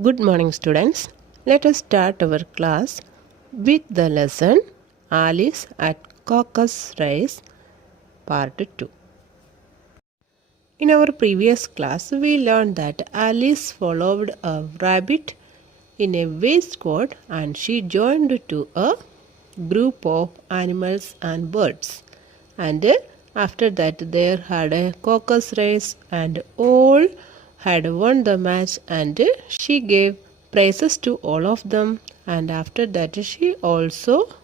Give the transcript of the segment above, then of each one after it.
Good morning, students. Let us start our class with the lesson Alice at Caucus Race, Part 2. In our previous class, we learned that Alice followed a rabbit in a waistcoat and she joined to a group of animals and birds. And after that, there had a caucus race, and all had won the match, and she gave prizes to all of them. And after that, she also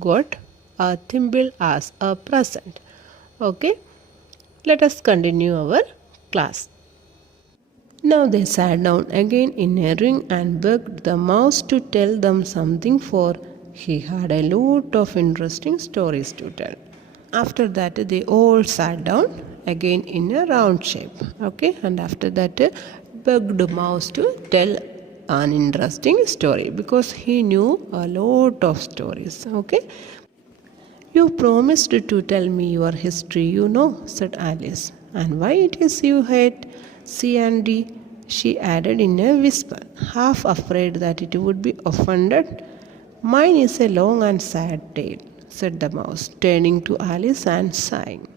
got a thimble as a present. Okay, let us continue our class. Now they sat down again in a ring and begged the mouse to tell them something, for he had a lot of interesting stories to tell. After that, they all sat down again in a round shape. Okay, and after that, begged mouse to tell an interesting story because he knew a lot of stories. Okay, you promised to tell me your history, said Alice. And why it is you hate C and D? She added in a whisper, half afraid that it would be offended. Mine is a long and sad tale, said the mouse, turning to Alice and sighing.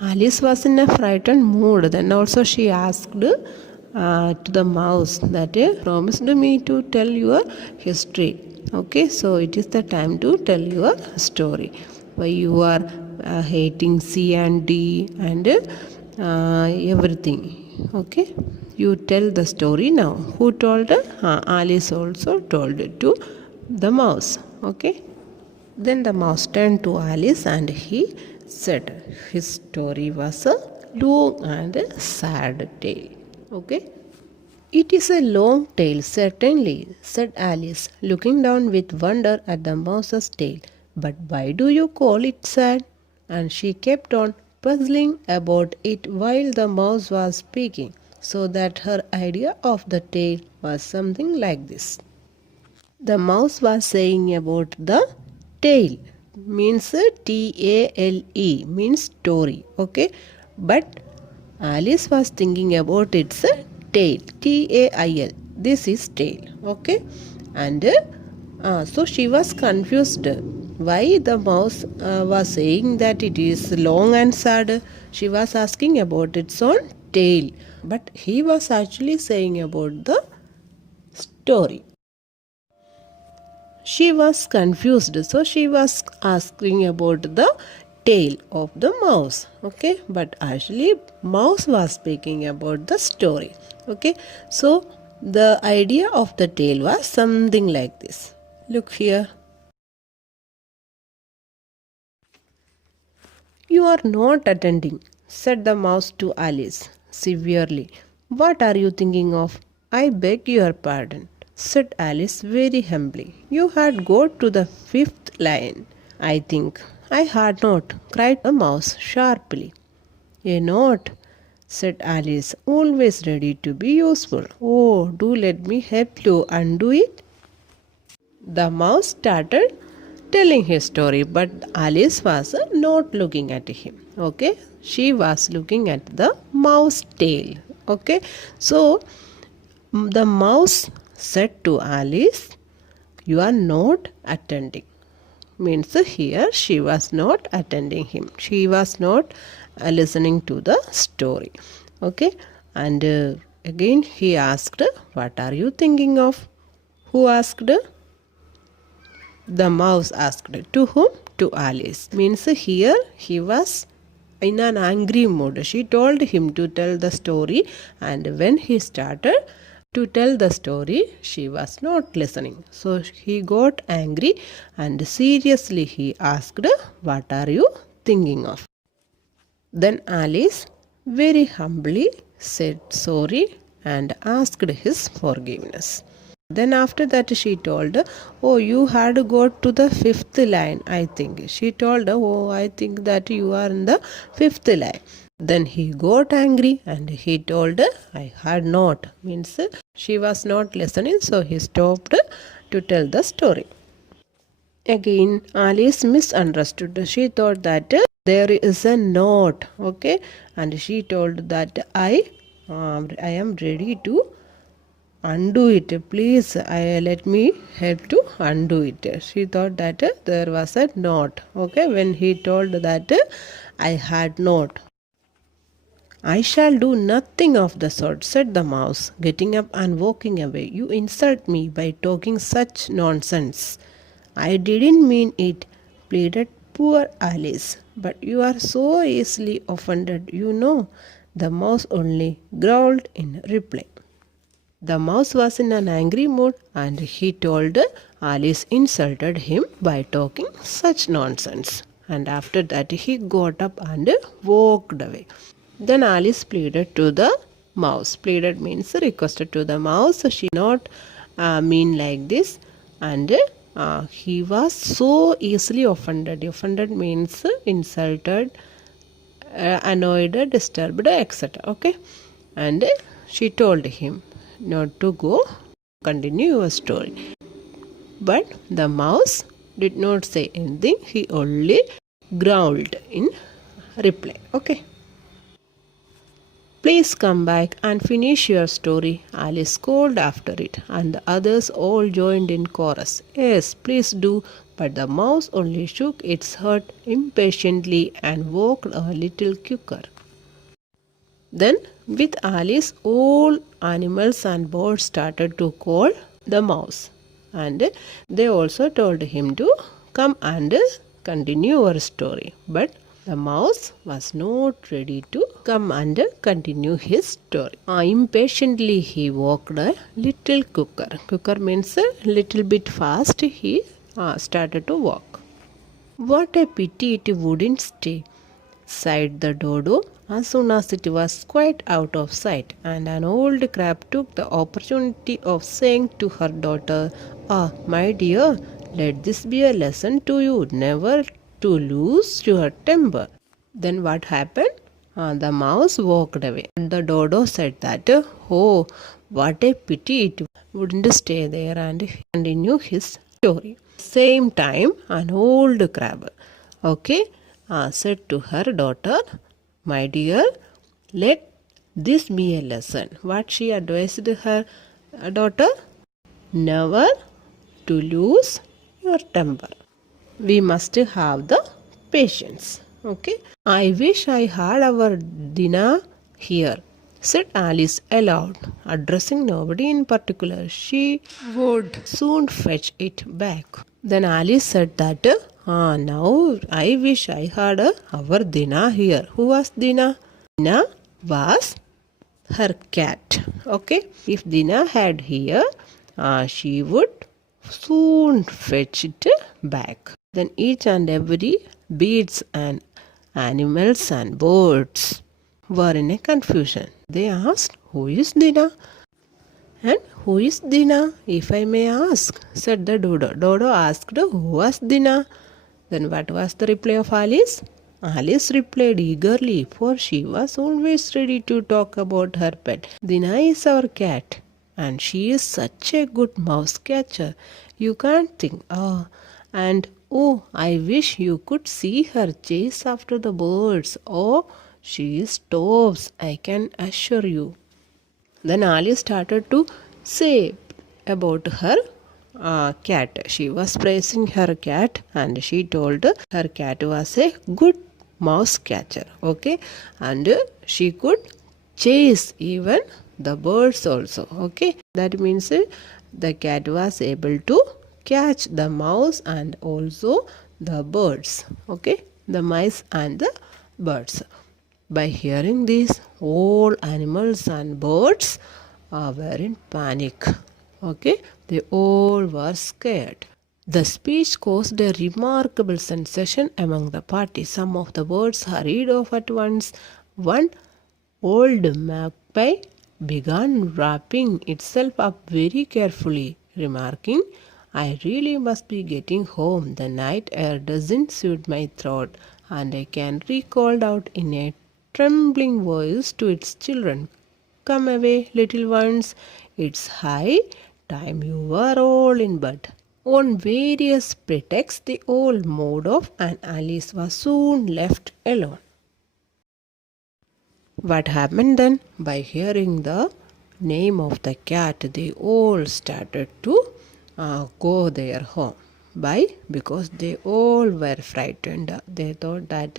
Alice was in a frightened mood. Then also she asked to the mouse that promised me to tell your history. Okay, so it is the time to tell your story. Why you are hating C and D and everything. Okay, you tell the story now. Who told? Alice also told it to the mouse. Okay. Then the mouse turned to Alice and he said his story was a long and sad tale. Okay. It is a long tale, certainly, said Alice, looking down with wonder at the mouse's tail. But why do you call it sad? And she kept on puzzling about it while the mouse was speaking, so that her idea of the tale was something like this. The mouse was saying about the tale, means T-A-L-E, means story. Okay, but Alice was thinking about its tail, T-A-I-L. This is tail. Okay, and so she was confused why the mouse was saying that it is long and sad. She was asking about its own tail, but he was actually saying about the story. She was confused, so she was asking about the tail of the mouse. Okay, but actually mouse was speaking about the story. Okay, so the idea of the tale was something like this. Look here. You are not attending, said the mouse to Alice severely. What are you thinking of? I beg your pardon, said Alice very humbly. You had got to the fifth line, I think. I had not, cried the mouse sharply. A note, said Alice, always ready to be useful. Oh, do let me help you undo it. The mouse started telling his story, but Alice was not looking at him. Okay, she was looking at the mouse tail. Okay, so the mouse said to Alice, you are not attending. Means here she was not attending him. She was not listening to the story. Okay, and again he asked, what are you thinking of? Who asked? The mouse asked. To whom? To Alice. Means here he was in an angry mood. She told him to tell the story, and when he started to tell the story, she was not listening. So he got angry and seriously he asked, what are you thinking of? Then Alice very humbly said sorry and asked his forgiveness. Then after that she told, oh, you had got to the fifth line, I think. She told, oh, I think that you are in the fifth line. Then he got angry and he told, I had not. Means she was not listening, so he stopped to tell the story. Again, Alice misunderstood. She thought that there is a note, okay, and she told that I am ready to undo it. Please, let me help to undo it. She thought that there was a knot. Okay, when he told that I had not. I shall do nothing of the sort, said the mouse, getting up and walking away. You insult me by talking such nonsense. I didn't mean it, pleaded poor Alice. But you are so easily offended, you know. The mouse only growled in reply. The mouse was in an angry mood and he told Alice insulted him by talking such nonsense. And after that he got up and walked away. Then Alice pleaded to the mouse. Pleaded means requested to the mouse. She not mean like this. And he was so easily offended. Offended means insulted, annoyed, disturbed, etc. Okay. And she told him not to go, continue your story. But the mouse did not say anything. He only growled in reply. Okay. Please come back and finish your story, Alice called after it, and the others all joined in chorus. Yes, please do. But the mouse only shook its head impatiently and walked a little quicker. Then, with Alice, all animals and birds started to call the mouse, and they also told him to come and continue our story. But the mouse was not ready to come and continue his story. Impatiently he walked a little quicker. Quicker means a little bit fast. He started to walk. What a pity it wouldn't stay, sighed the dodo as soon as it was quite out of sight, and an old crab took the opportunity of saying to her daughter, "Ah, my dear, let this be a lesson to you, never to lose your temper." Then what happened? The mouse walked away. And the dodo said that, "Oh, what a pity it wouldn't stay there and continue his story." Same time, an old crab, okay, said to her daughter, "My dear, let this be a lesson." What she advised her daughter? Never to lose your temper. We must have the patience. Okay. I wish I had our Dinah here, said Alice aloud, addressing nobody in particular. She would soon fetch it back. Then Alice said that, now I wish I had our Dinah here. Who was Dinah? Dinah was her cat. Okay. If Dinah had here, she would soon fetch it back. Then each and every beasts and animals and birds were in a confusion. They asked, "Who is Dinah? And who is Dinah, if I may ask?" said the dodo. Dodo asked, "Who was Dinah?" Then what was the reply of Alice? Alice replied eagerly, for she was always ready to talk about her pet. "Dinah is our cat, and she is such a good mouse catcher. You can't think. And oh, I wish you could see her chase after the birds. Oh, she is tops, I can assure you." Then Alice started to say about her cat. She was praising her cat and she told her cat was a good mouse catcher. Okay, and she could chase even the birds also. Okay, that means the cat was able to catch the mouse and also the birds. Okay, the mice and the birds. By hearing this, all animals and birds were in panic. Okay, they all were scared. The speech caused a remarkable sensation among the party. Some of the birds hurried off at once. One old magpie began wrapping itself up very carefully, remarking, "I really must be getting home. The night air doesn't suit my throat." And a canary called out in a trembling voice to its children, "Come away, little ones. It's high time you were all in bed." On various pretexts, they all moved off, and Alice was soon left alone. What happened then? By hearing the name of the cat, they all started to go their home. Why? Because they all were frightened. They thought that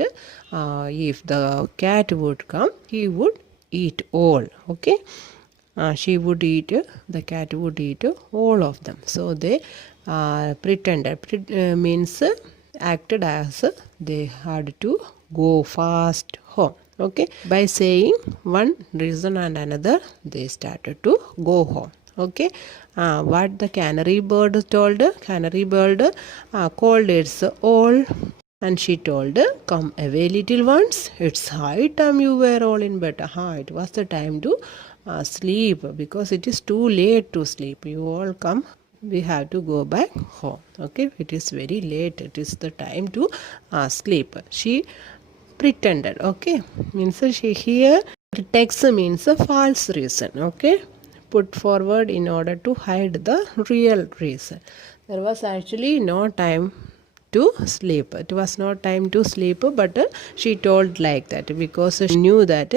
if the cat would come, he would eat all. Okay, she would eat, the cat would eat all of them. So they pretended, means acted as they had to go fast home. Okay, by saying one reason and another, they started to go home. Okay, what the canary bird told? Canary bird called its all, and she told, come away, little ones. It's high time you were all in bed. It was the time to sleep, because it is too late to sleep. You all come. We have to go back home. Okay, it is very late. It is the time to sleep. She pretended. Okay, means she here pretext means a false reason. Okay, put forward in order to hide the real reason. There was actually no time to sleep. It was not time to sleep, but she told like that because she knew that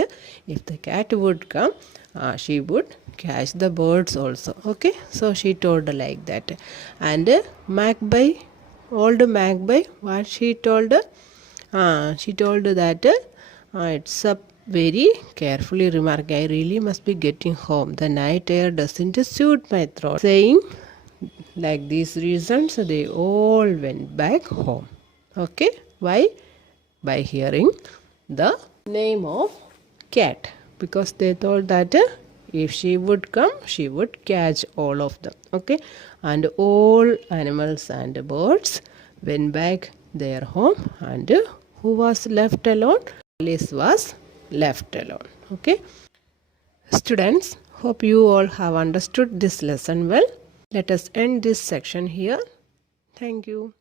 if the cat would come, she would catch the birds also. Okay, so she told like that. And magpie, old magpie, what she told? She told that it's a very carefully remark. I really must be getting home. The night air doesn't suit my throat. Saying like these reasons, they all went back home. Okay, why? By hearing the name of cat, because they thought that if she would come, she would catch all of them. Okay, and all animals and birds went back their home, and who was left alone? Alice was left alone. Okay, students, hope you all have understood this lesson well. Let us end this section here. Thank you.